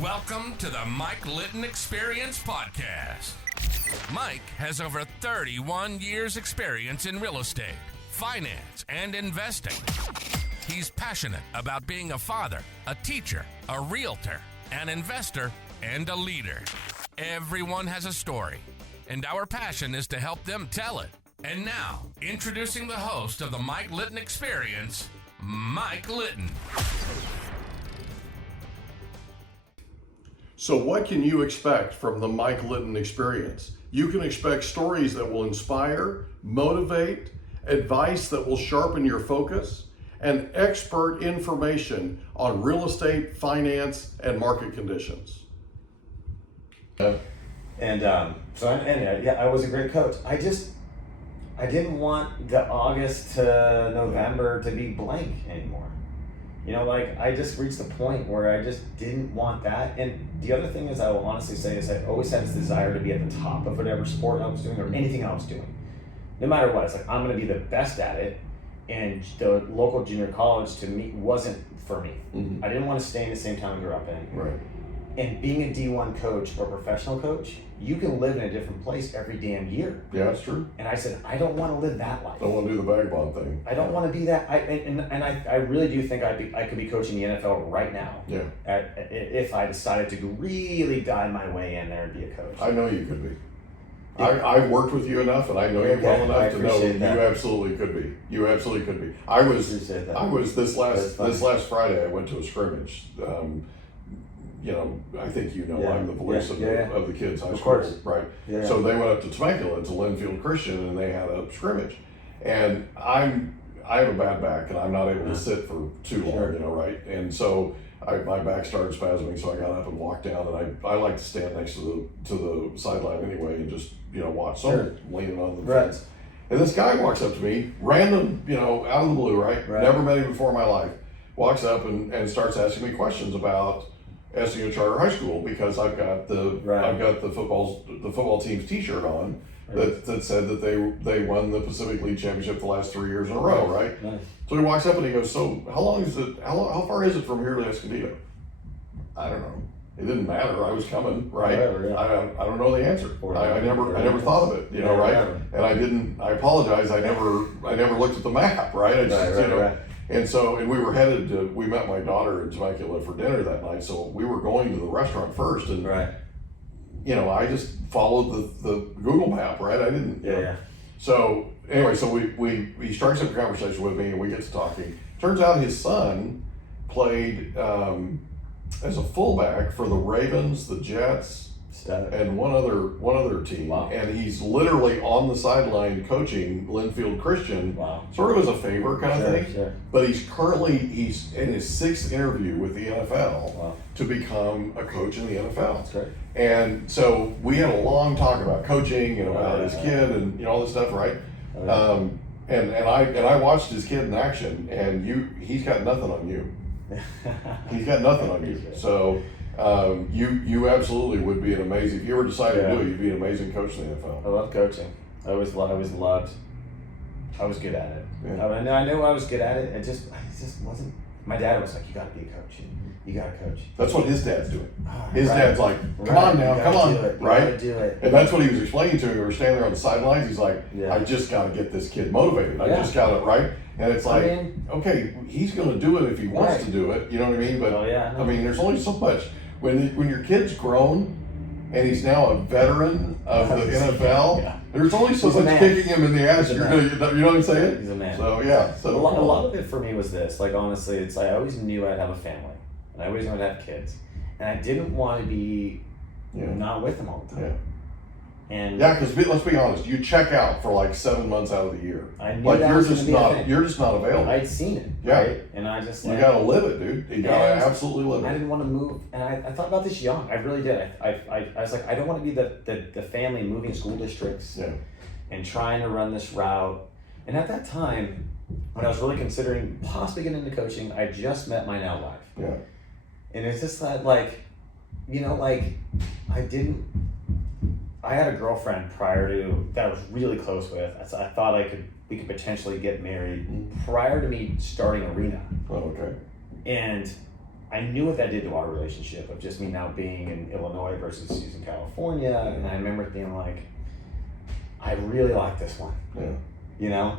Welcome to the Mike Litton Experience Podcast. Mike has over 31 years experience in real estate, finance, and investing. He's passionate about being a father, a teacher, a realtor, an investor, and a leader. Everyone has a story, and our passion is to help them tell it. And now, introducing the host of the Mike Litton Experience, Mike Litton. So what can you expect from the Mike Litton Experience? You can expect stories that will inspire, motivate, advice that will sharpen your focus, and expert information on real estate, finance, and market conditions. I was a great coach. I didn't want the August to November to be blank anymore. I just reached the point where I just didn't want that. And the other thing is, I will honestly say, is I always had this desire to be at the top of whatever sport I was doing or anything I was doing. No matter what, it's like, I'm going to be the best at it. And the local junior college to me wasn't for me. Mm-hmm. I didn't want to stay in the same town I grew up in. Right. And being a D1 coach or professional coach, you can live in a different place every damn year. Yeah, that's true. And I said, I don't want to live that life. I don't want to do the vagabond thing. I don't want to be that. I really do think I could be coaching the NFL right now. Yeah. If I decided to really dive my way in there and be a coach. I know you could be. I've worked with you enough, and I know you well enough to know that. You absolutely could be. You absolutely could be. I was this last Friday. I went to a scrimmage. I think I'm the voice of the kids' high school, right? Yeah. So they went up to Tromello, to Linfield Christian, and they had a scrimmage. And I have a bad back, and I'm not able to sit for too long, right? And so my back started spasming, so I got up and walked down, and I like to stand next to the sideline anyway and just watch someone leaning on the fence. And this guy walks up to me, random, out of the blue, right? Never met him before in my life. Walks up and starts asking me questions about SEO Charter High School, because I've got the football team's T-shirt on that said that they won the Pacific League Championship the last 3 years in a row, right? Nice. So he walks up and he goes, "So how far is it from here to Escondido?" I don't know. It didn't matter. I was coming, right? I don't know the answer. I never thought of it, right? And I apologize. I never looked at the map, right? I just, And we were we met my daughter in Temecula for dinner that night, so we were going to the restaurant first, and I just followed the Google map, right? I didn't. So anyway, he strikes up a conversation with me, and we get to talking. Turns out his son played as a fullback for the Ravens, the Jets, and one other team. Wow. And he's literally on the sideline coaching Linfield Christian, sort of as a favor kind of thing. Sure. But he's in his 6th interview with the NFL to become a coach in the NFL. That's right. And so we had a long talk about coaching and about his kid and all this stuff, right? And I watched his kid in action, and he's got nothing on you. He's got nothing on you. So you absolutely would be an amazing, if you ever decided to do it, you'd be an amazing coach in the NFL. I love coaching. I always loved. I was good at it. Yeah. I knew I was good at it. I just wasn't. My dad was like, "You got to be a coach. You got to coach." That's what his dad's doing. His dad's like, "Come on now, come on, right?" Do it. And that's what he was explaining to me. We were standing there on the sidelines. He's like, "I just got to get this kid motivated. I just got to, right?" And it's like, okay, he's going to do it if he wants to do it. You know what I mean? But there's only so much. When your kid's grown and he's now a veteran of the NFL, there's only so much kicking him in the ass. You know what I'm saying? He's a man. So yeah. So a lot of it for me was this. Like, honestly, it's I always knew I'd have a family, and I always knew I'd have kids, and I didn't want to be not with them all the time. And because let's be honest, you check out for like 7 months out of the year. I knew you're just not available. I'd seen it, right? And I just you gotta live it, dude. You gotta absolutely live it. I didn't want to move, and I thought about this young. I really did. I was like, I don't want to be the family moving school districts and trying to run this route. And at that time, when I was really considering possibly getting into coaching, I just met my now wife. Yeah. And it's just that I had a girlfriend prior to that I was really close with. I thought we could potentially get married prior to me starting Arena. Oh, okay. And I knew what that did to our relationship of just me now being in Illinois versus she's in California. And I remember being like, I really like this one, you know?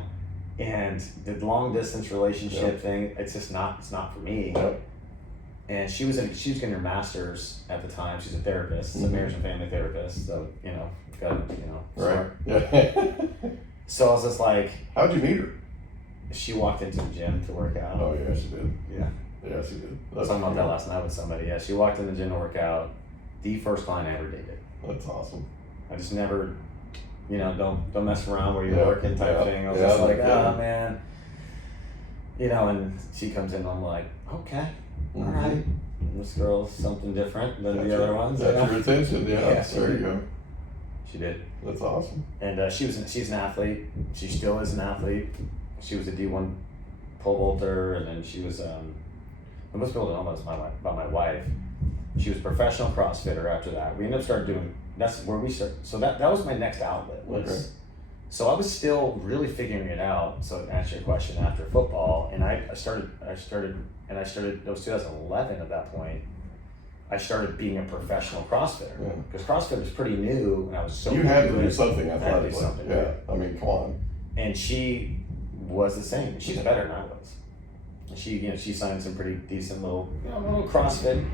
And the long distance relationship thing, it's not for me. And she was getting her master's at the time. She's a therapist, a marriage and family therapist. So, you know, right. So I was just like, how'd you meet her? She walked into the gym to work out. Oh yeah, she did. Yeah. Yeah, she did. I was talking about that last night with somebody. Yeah, she walked in the gym to work out. The first client I ever dated. That's awesome. I just never, you know, don't mess around where you're working type thing. I was just like, man. You know, and she comes in and I'm like, okay, all right. This girl's something different than the other ones. That's your attention, there you go. She did. That's awesome. And she's an athlete. She still is an athlete. She was a D1 pole vaulter, and then she was, most people don't know about my wife. She was a professional CrossFitter after that. We ended up started doing, that's where we started. So that was my next outlet. So I was still really figuring it out. So to answer your question, after football, and I started, it was 2011 at that point. I started being a professional CrossFitter because CrossFit was pretty new, and I was so. You had to do something athletically. I mean, come on. And she was the same. She's better than I was. She signed some pretty decent little CrossFit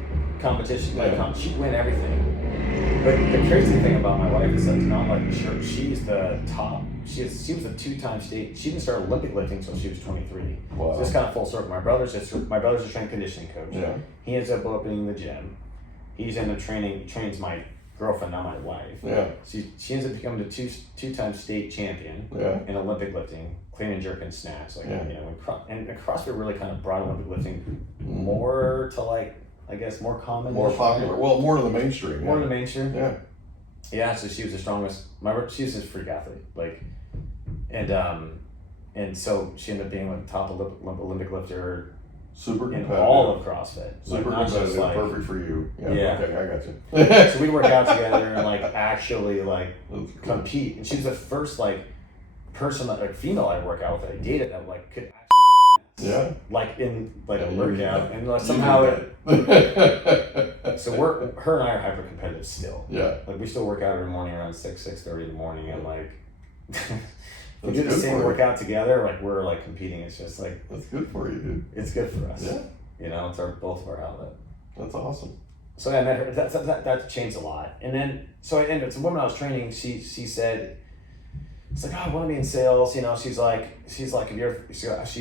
competition. She'd win everything. But the crazy thing about my wife is that it's not like she's the top. She was a 2-time state. She didn't start Olympic lifting until she was 23. Wow. So it's kind of full circle. My brother's a strength and conditioning coach. Yeah. He ends up opening the gym. He's in the trains my girlfriend, not my wife. Yeah. She ends up becoming a 2-time state champion in Olympic lifting, clean and jerk and snatch. Like and CrossFit really kind of brought Olympic lifting more to more common, more popular. Well, more to the mainstream. More to the mainstream. Yeah. Yeah. So she was the strongest. She was a freak athlete. And so she ended up being the top Olympic lifter. Super competitive. In all of CrossFit. Super competitive, perfect for you. Yeah. Okay, I got you. So we work out together and actually compete. And she was the first person female I work out with that I dated that could actually in a workout and somehow so her and I are hyper competitive still. Yeah. We still work out every morning around 6:30 in the morning and we do the good same workout together, we're competing. It's just that's good for you, dude. It's good for us. Yeah. It's both of our outlet. That's awesome. So I met her. That changed a lot. And then so the woman I was training, she said, it's I want to be in sales. She's like, she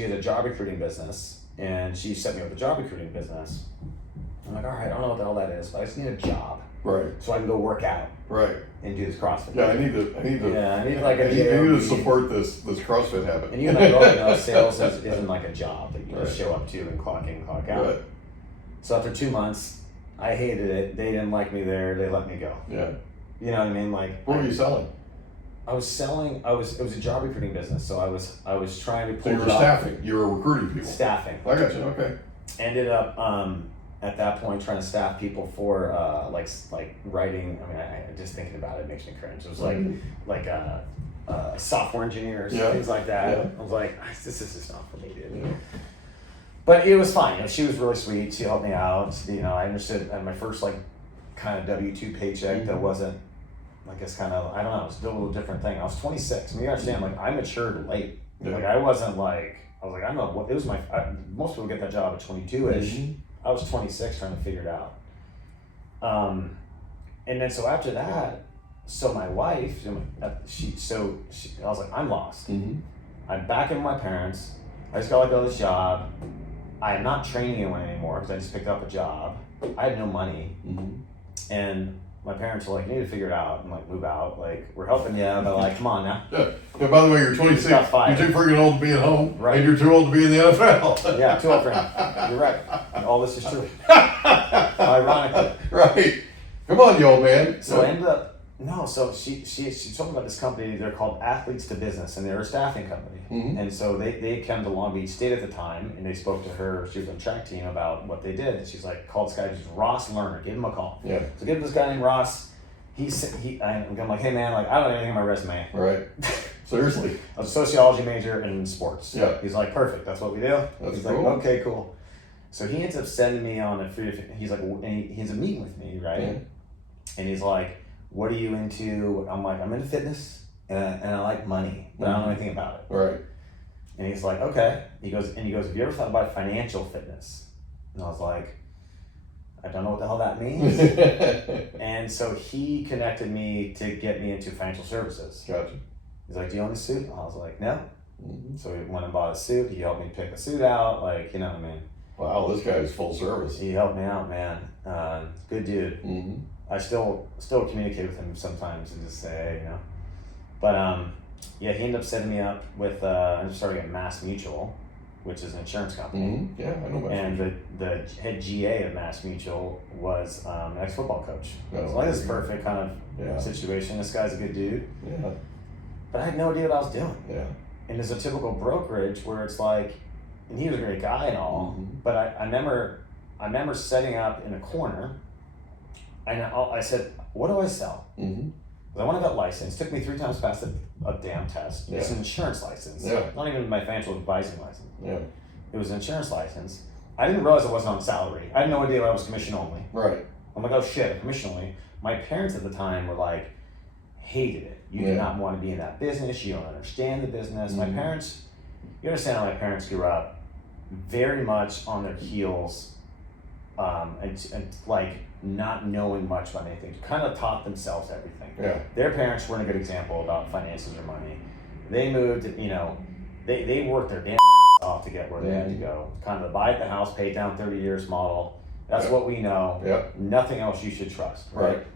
had a job recruiting business, and she set me up with a job recruiting business. I'm like, all right, I don't know what the hell that is, but I just need a job. Right. So I can go work out. Right. And do this CrossFit. Yeah, I need to support this CrossFit habit. And you and I both know sales isn't like a job that you just show up to and clock in, clock out. Right. So after 2 months, I hated it. They didn't like me there. They let me go. Yeah. You know what I mean? What were you selling? I was selling. It was a job recruiting business. So I was trying to. So you were staffing. You were recruiting people. Staffing. I got you. Okay. Ended up at that point trying to staff people for writing. I mean, I just thinking about it makes me cringe. It was software engineers, things like that. Yeah. I was like, this is just not for me, dude. Yeah. But it was fine. She was really sweet. She helped me out. I understood. And my first kind of W-2 paycheck that wasn't kind of, I don't know, it was a little different thing. I was 26. I mean, you understand, I matured late. Yeah. I wasn't I was I don't know what it was. Most people get that job at 22-ish. Mm-hmm. I was 26 trying to figure it out. And then so after that, so my wife, I was like, I'm lost. Mm-hmm. I'm back in my parents. I just got this job. I am not training anyone anymore because I just picked up a job. I had no money. Mm-hmm. And my parents were like, you need to figure it out and move out. We're helping you, but come on now. Yeah. By the way, you're 26. You're too freaking old to be at home. Right. And you're too old to be in the NFL. Yeah, too old for him. You're right. All this is true. Ironically. Right. Come on, you old man. So I ended up, so she told me about this company. They're called Athletes to Business, and they're a staffing company. Mm-hmm. And so they came to Long Beach State at the time, and they spoke to her. She was on the track team about what they did. And she's called this guy, Ross Lerner. Give him a call. Yeah. So give this guy named Ross. I'm like, hey man, I don't have anything on my resume. Right. Seriously. I was a sociology major in sports. Yeah. He's like, perfect. That's what we do. That's He's cool. like, okay, cool. So he ends up sending me on a free, he's like, and he ends up meeting with me, right? Yeah. And he's like, what are you into? I'm like, I'm into fitness and I like money, but I don't know anything about it. Right. And he's like, okay. He goes, have you ever thought about financial fitness? And I was like, I don't know what the hell that means. And so he connected me to get me into financial services. Gotcha. He's like, do you own a suit? I was like, no. So he went and bought a suit. He helped me pick a suit out. Like, you know what I mean? Wow, this guy's full service. He helped me out, man. Good dude. I still communicate with him sometimes and just say, hey, you know. But yeah, he ended up setting me up with, I just started at Mass Mutual, which is an insurance company. Yeah, I know Mass And Mutual. the head GA of Mass Mutual was an ex-football coach. Oh, So like this perfect kind of situation. This guy's a good dude. Yeah. But I had no idea what I was doing. Yeah. And there's a typical brokerage where it's like, and he was a great guy and all, but I remember setting up in a corner, and I said, what do I sell? Because I want to get licensed. It took me 3 times to pass a damn test. Yeah. It's an insurance license. Yeah. Not even my financial advising license. Yeah. It was an insurance license. I didn't realize I wasn't on salary. I had no idea I was commission only. Right. I'm like, oh shit, commission only. My parents at the time were like, hated it. You do not want to be in that business. You don't understand the business. My parents, you understand how my parents grew up very much on their heels, and like not knowing much about anything. Kind of taught themselves everything. Yeah. Their parents weren't a good example about finances or money. They moved, you know, they worked their damn ass off to get where they had to go. Kind of the buy at the house, pay down 30 years model. That's what we know. Yeah. Nothing else you should trust. Right.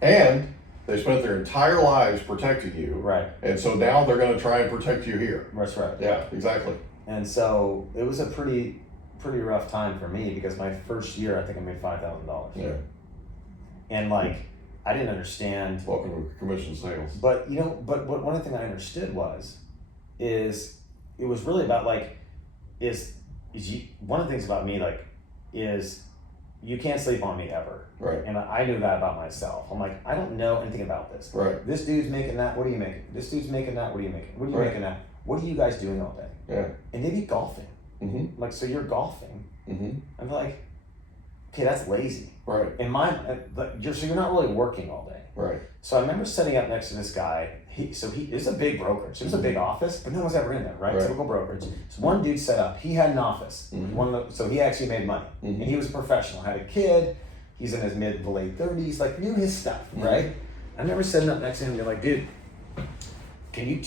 And they spent their entire lives protecting you. Right. And so now they're going to try and protect you here. That's right. Yeah, exactly. And so it was a pretty rough time for me because my first year, I think I made $5,000. Yeah. And like, I didn't understand. Welcome to commission sales. But you know, but one thing I understood is it was really about like, one of the things about me like, is you can't sleep on me ever. Right. And I knew that about myself. I'm like, I don't know anything about this. Right. This dude's making that, what are you making? This dude's making that, what are you making? What are you making that? What are you guys doing all day? Yeah. And they be golfing. I'm like, so you're golfing? I'm like, okay, that's lazy. Right. In my, so you're not really working all day. Right. So I remember sitting up next to this guy. It's a big brokerage. It was a big office, but no one's ever in there, right? Typical brokerage. So one dude set up. He had an office. So he actually made money, and he was a professional. Had a kid. He's in his mid to late 30s. Like knew his stuff, right? I remember sitting up next to him and be like, dude, can you?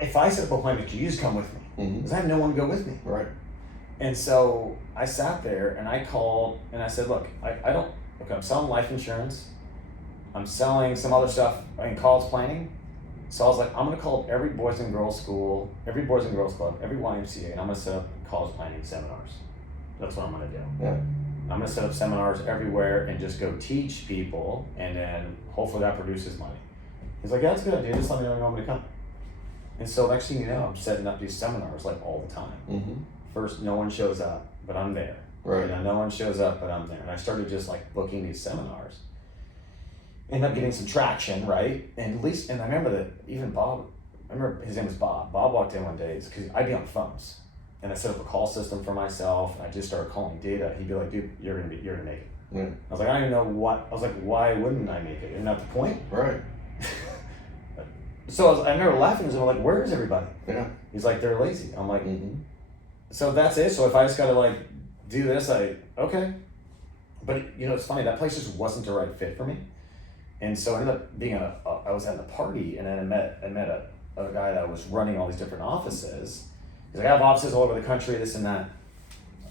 If I set up an appointment, can you just come with me? Because I have no one to go with me. Right. And so I sat there and I called and I said, look, I'm selling life insurance. I'm selling some other stuff in college planning. So I was like, I'm going to call up every Boys and Girls School, every Boys and Girls Club, every YMCA, and I'm going to set up college planning seminars. That's what I'm going to do. Yeah. I'm going to set up seminars everywhere and just go teach people, and then hopefully that produces money. He's like, yeah, that's a good idea. Just let me know when you want me to come. And so next thing you know, I'm setting up these seminars like all the time. First, no one shows up, but I'm there. Right. You know, no one shows up, but I'm there. And I started just like booking these seminars. Ended up getting some traction, right? And I remember that even Bob, I remember his name was Bob. Bob walked in one day because I'd be on phones, and I set up a call system for myself, and I just started calling data. He'd be like, "Dude, you're gonna make it." Yeah. I was like, I don't even know what. I was like, why wouldn't I make it? Isn't that the point? Right. So I remember laughing because I'm like, where is everybody? Yeah. He's like, they're lazy. I'm like, so that's it. So if I just gotta like do this, okay. But you know, it's funny, that place just wasn't the right fit for me. And so I ended up being I was at a party, and then I met a guy that was running all these different offices. He's like, I have offices all over the country, this and that.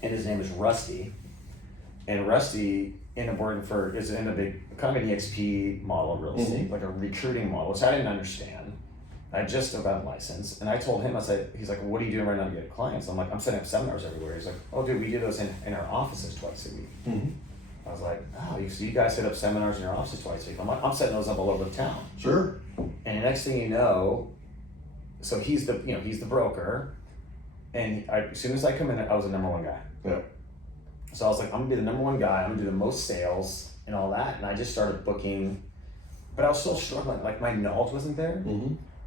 And his name is Rusty. And Rusty ended up working for, is in a big, kind of an EXP model of real estate, like a recruiting model, which I didn't understand. I just got a license. And I told him, he's like, what are you doing right now to get clients? I'm like, I'm setting up seminars everywhere. He's like, oh dude, we do those in our offices twice a week. I was like, oh, so you guys set up seminars in your offices twice a week. I'm like, I'm setting those up all over the town. Sure. And the next thing you know, so he's the broker, and as soon as I come in, I was the number one guy. Yeah. So I was like, I'm gonna be the number one guy. I'm gonna do the most sales and all that. And I just started booking, but I was still struggling. Like my knowledge wasn't there.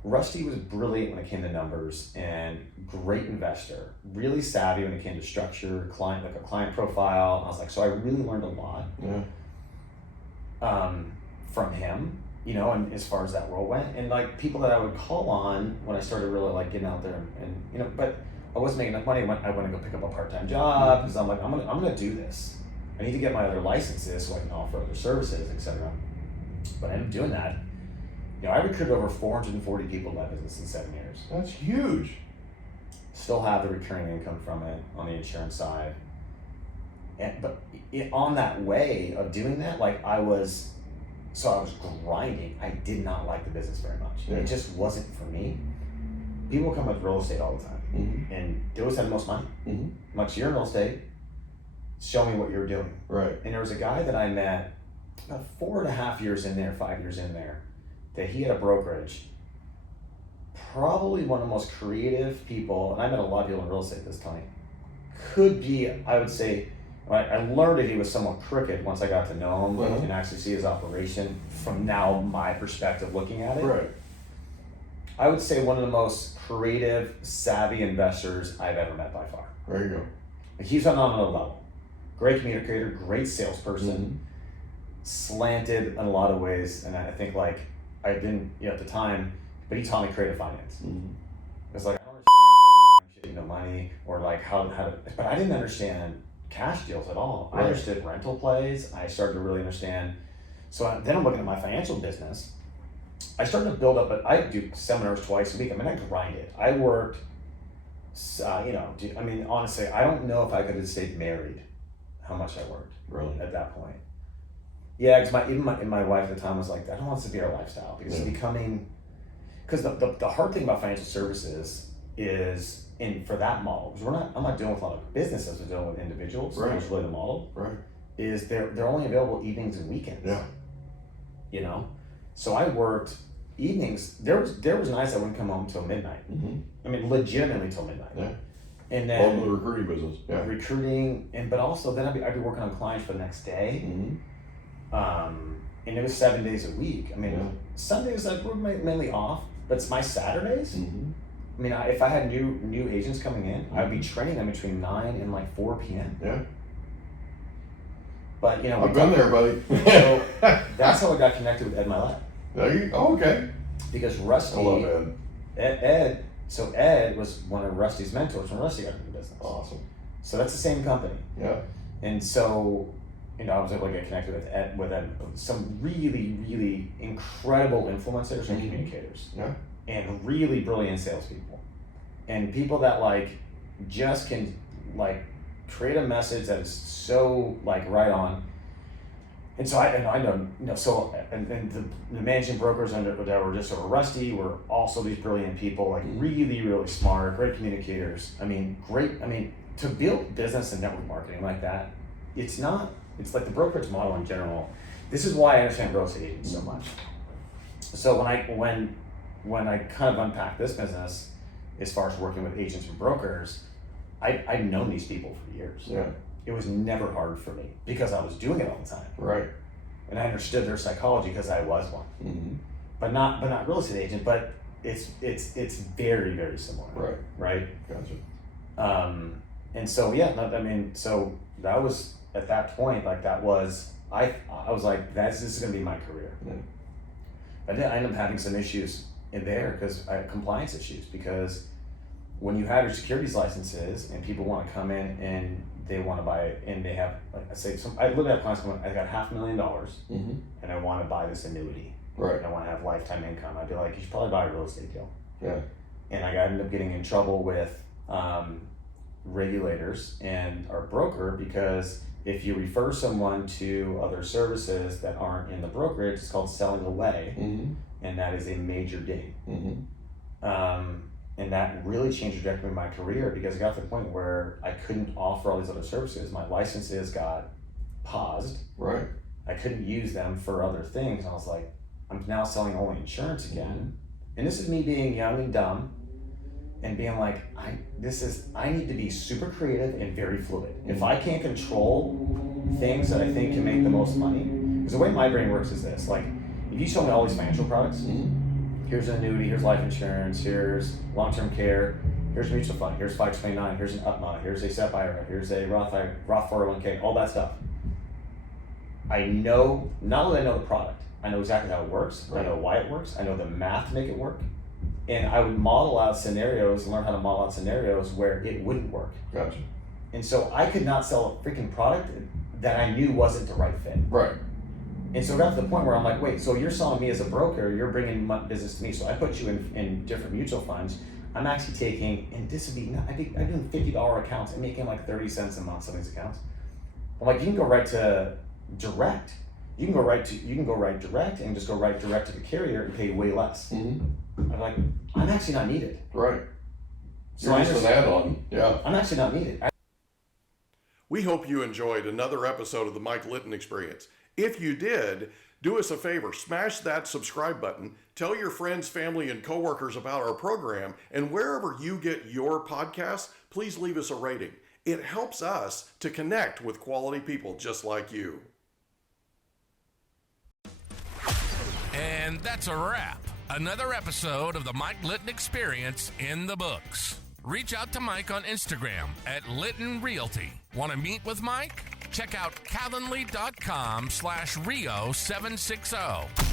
Rusty was brilliant when it came to numbers and great investor, really savvy when it came to structure, client, like a client profile. And I was like, so I really learned a lot from him, you know, and as far as that role went, and like people that I would call on when I started really like getting out there and you know, but I wasn't making enough money. I went to go pick up a part-time job because I'm like, I'm gonna do this. I need to get my other licenses so I can offer other services, etc. But I ended up doing that. You know, I recruited over 440 people in my business in 7 years. That's huge. Still have the recurring income from it on the insurance side. But on that way of doing that, like I was grinding. I did not like the business very much. Yeah. It just wasn't for me. People come with real estate all the time, and they always have the most money. Much you're in real estate, show me what you're doing. Right. And there was a guy that I met about 4.5 years in there, 5 years in there, that he had a brokerage. Probably one of the most creative people, and I met a lot of people in real estate this time. Could be, I would say, I learned that he was somewhat crooked once I got to know him and actually see his operation from now my perspective looking at it. Right. I would say one of the most creative, savvy investors I've ever met by far. There you go. Like he's on another level. Great communicator, great salesperson, slanted in a lot of ways, and I think like I didn't, you know, at the time, but he taught me creative finance. It's like I don't understand how you're buying shit, you know, money or like how to, but I didn't understand cash deals at all. Right. I understood rental plays. I started to really understand. So then I'm looking at my financial business. I started to build up, but I do seminars twice a week. I mean, I grinded. I worked, you know, I mean, honestly, I don't know if I could have stayed married, how much I worked at that point. Yeah, because my wife at the time was like, I don't want this to be our lifestyle because it's becoming, because the hard thing about financial services is, for that model, because I'm not dealing with a lot of businesses, we're dealing with individuals. Right. That's really the model. Right. Is they're only available evenings and weekends. Yeah. You know, so I worked evenings. There was nights I wouldn't come home till midnight. I mean, legitimately till midnight. Yeah. And then all the recruiting business. Yeah. Recruiting, but also then I'd be working on clients for the next day. And it was 7 days a week. I mean, Sundays I were mainly off, but it's my Saturdays. I mean, if I had new agents coming in, I'd be training them between 9 and like 4 p.m. Yeah. But you know, I've been there, buddy. So that's how I got connected with Ed Milet. Oh, okay. Because Rusty, I love Ed. Ed was one of Rusty's mentors when Rusty got into the business. Awesome. So that's the same company. Yeah. And so, you know, I was able to get connected with Ed, some really, really incredible influencers and communicators. Yeah. And really brilliant salespeople. And people that like just can like create a message that is so like right on. And so I know, you know, so and the managing brokers that were just over Rusty were also these brilliant people, like really, really smart, great communicators. I mean, to build business and network marketing like that, it's like the brokerage model in general. This is why I understand real estate agents so much. So when I kind of unpacked this business, as far as working with agents and brokers, I'd known these people for years. Yeah. It was never hard for me because I was doing it all the time. Right. And I understood their psychology because I was one. But not real estate agent, but it's very, very similar. Right. Right. Gotcha. And so so that was at that point, like that was I was like, this is gonna be my career. Yeah. I ended up having some issues in there because I had compliance issues, because when you have your securities licenses and people want to come in and they want to buy it, and they have, like I say, I literally have clients going, I got $500,000 and I want to buy this annuity. Right. And I want to have lifetime income. I'd be like, you should probably buy a real estate deal. Yeah. And I ended up getting in trouble with regulators and our broker, because if you refer someone to other services that aren't in the brokerage, it's called selling away, and that is a major ding. And that really changed the trajectory of my career, because it got to the point where I couldn't offer all these other services. My licenses got paused. Right. I couldn't use them for other things. I was like, I'm now selling only insurance again. And this is me being young and dumb and being like, I need to be super creative and very fluid. If I can't control things that I think can make the most money, because the way my brain works is this, like, if you show me all these financial products, here's an annuity, here's life insurance, here's long-term care, here's mutual fund, here's 529, here's an UPMA, here's a SEP IRA, here's a Roth 401k, all that stuff. I know, not only I know the product, I know exactly how it works, I know why it works, I know the math to make it work. And I would model out scenarios, learn how to model out scenarios where it wouldn't work. Gotcha. And so I could not sell a freaking product that I knew wasn't the right fit. Right. And so it got to the point where I'm like, wait, so you're selling me as a broker, you're bringing business to me, so I put you in different mutual funds. I'm actually taking, and this would be, I'm doing $50 accounts and making like 30 cents a month on these accounts. I'm like, you can go right to direct. You can go right direct and just go right direct to the carrier and pay way less. I'm like, I'm actually not needed. Right. So You're just an add-on. Yeah. I'm actually not needed. We hope you enjoyed another episode of the Mike Litton Experience. If you did, do us a favor, smash that subscribe button, tell your friends, family, and coworkers about our program, and wherever you get your podcasts, please leave us a rating. It helps us to connect with quality people just like you. And that's a wrap. Another episode of the Mike Litton Experience in the books. Reach out to Mike on Instagram at Litton Realty. Want to meet with Mike? Check out calendly.com/Rio760.